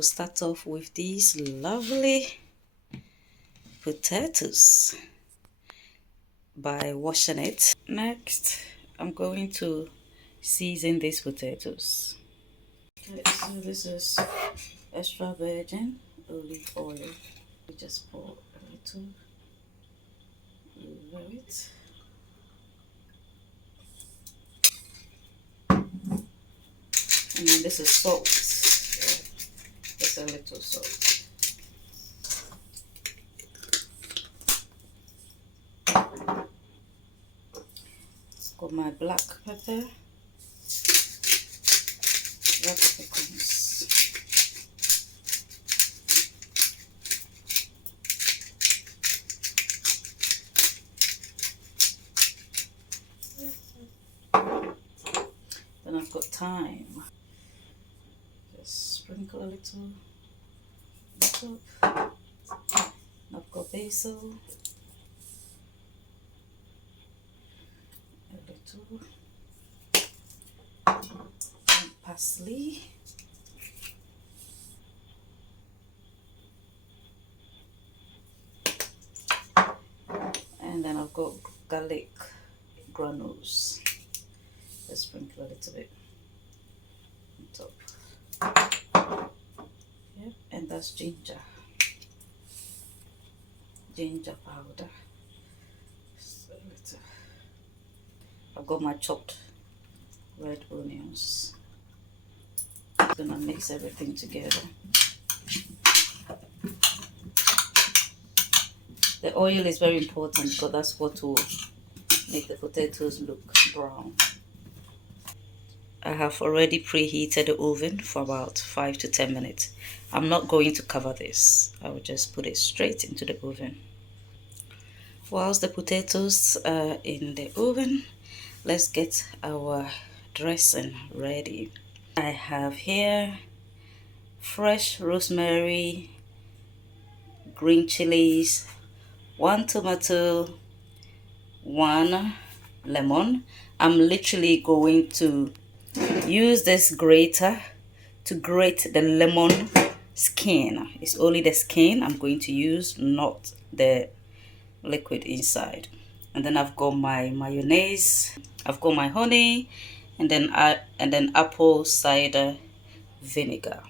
will start off with these lovely potatoes by washing it. Next, I'm going to season these potatoes. Okay, so this is extra virgin olive oil. We just pour a little over it. And then this is salt. Just a little salt. Got my black pepper. Black peppercorns. Then I've got thyme. Just sprinkle a little on top. I've got basil. A little. And parsley. And then I've got garlic granules. Just sprinkle a little bit on top. Yep, and that's ginger powder. Just a little. I've got my chopped red onions. I'm gonna mix everything together. The oil is very important because that's what will make the potatoes look brown. I have already preheated the oven for about 5 to 10 minutes. I'm not going to cover this. I will just put it straight into the oven. Whilst the potatoes are in the oven, let's get our dressing ready. I have here fresh rosemary, green chilies, 1 tomato, 1 lemon. I'm literally going to use this grater to grate the lemon skin. It's only the skin I'm going to use, not the liquid inside. And then I've got my mayonnaise, I've got my honey, and then apple cider vinegar.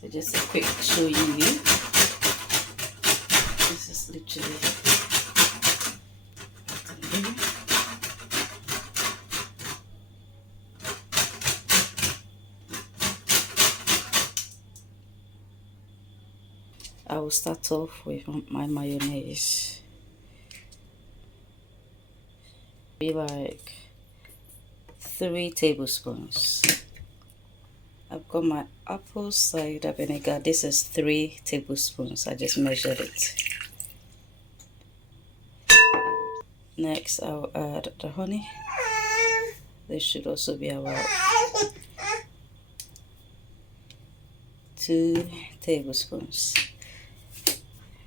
So just a quick show you. This is literally I will start off with my mayonnaise. Be like 3 tablespoons. I've got my apple cider vinegar. This is 3 tablespoons. I just measured it. Next, I'll add the honey. This should also be about 2 tablespoons.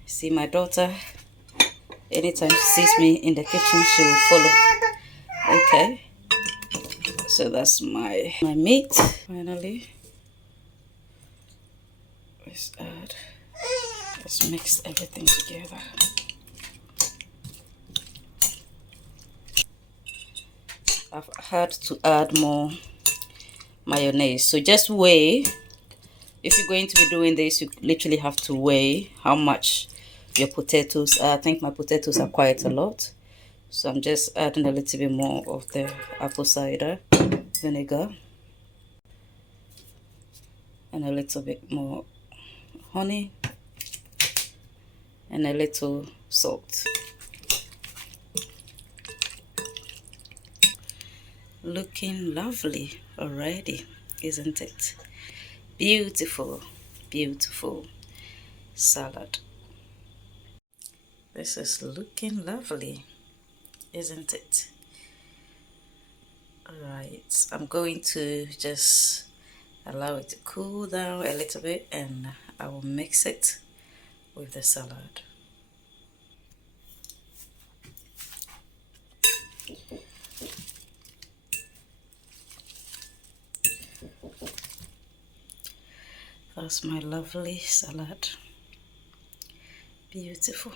See, my daughter, anytime she sees me in the kitchen, she will follow. Okay, so that's my meat. Finally, let's mix everything together. I've had to add more mayonnaise, so just weigh. If you're going to be doing this, you literally have to weigh how much your potatoes are. I think my potatoes are quite a lot, so I'm just adding a little bit more of the apple cider vinegar and a little bit more honey and a little salt. Looking lovely already, isn't it? Beautiful, beautiful salad. This is looking lovely, isn't it? Alright, I'm going to just allow it to cool down a little bit and I will mix it with the salad. That's my lovely salad. Beautiful.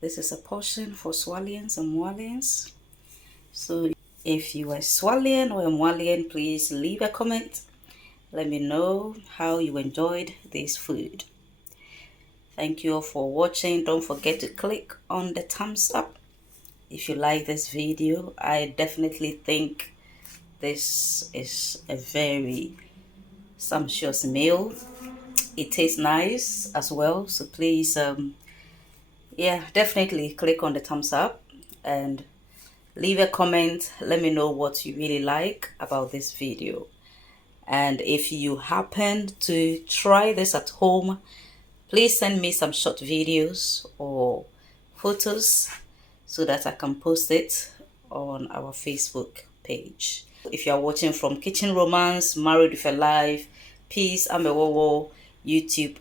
This is a portion for Swalians and Mwalians. So if you are Swalian or Mwalian, please leave a comment. Let me know how you enjoyed this food. Thank you all for watching. Don't forget to click on the thumbs up if you like this video. I definitely think this is a very sumptuous meal. It tastes nice as well, so please yeah, definitely click on the thumbs up and leave a comment. Let me know what you really like about this video. And if you happen to try this at home, please send me some short videos or photos so that I can post it on our Facebook page. If you are watching from Kitchen Romance, Married with a Life, Peace, Amewowor YouTube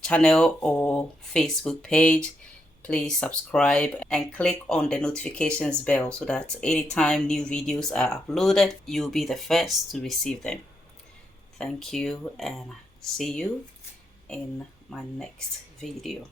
channel or Facebook page, please subscribe and click on the notifications bell so that anytime new videos are uploaded, you'll be the first to receive them. Thank you and see you in my next video.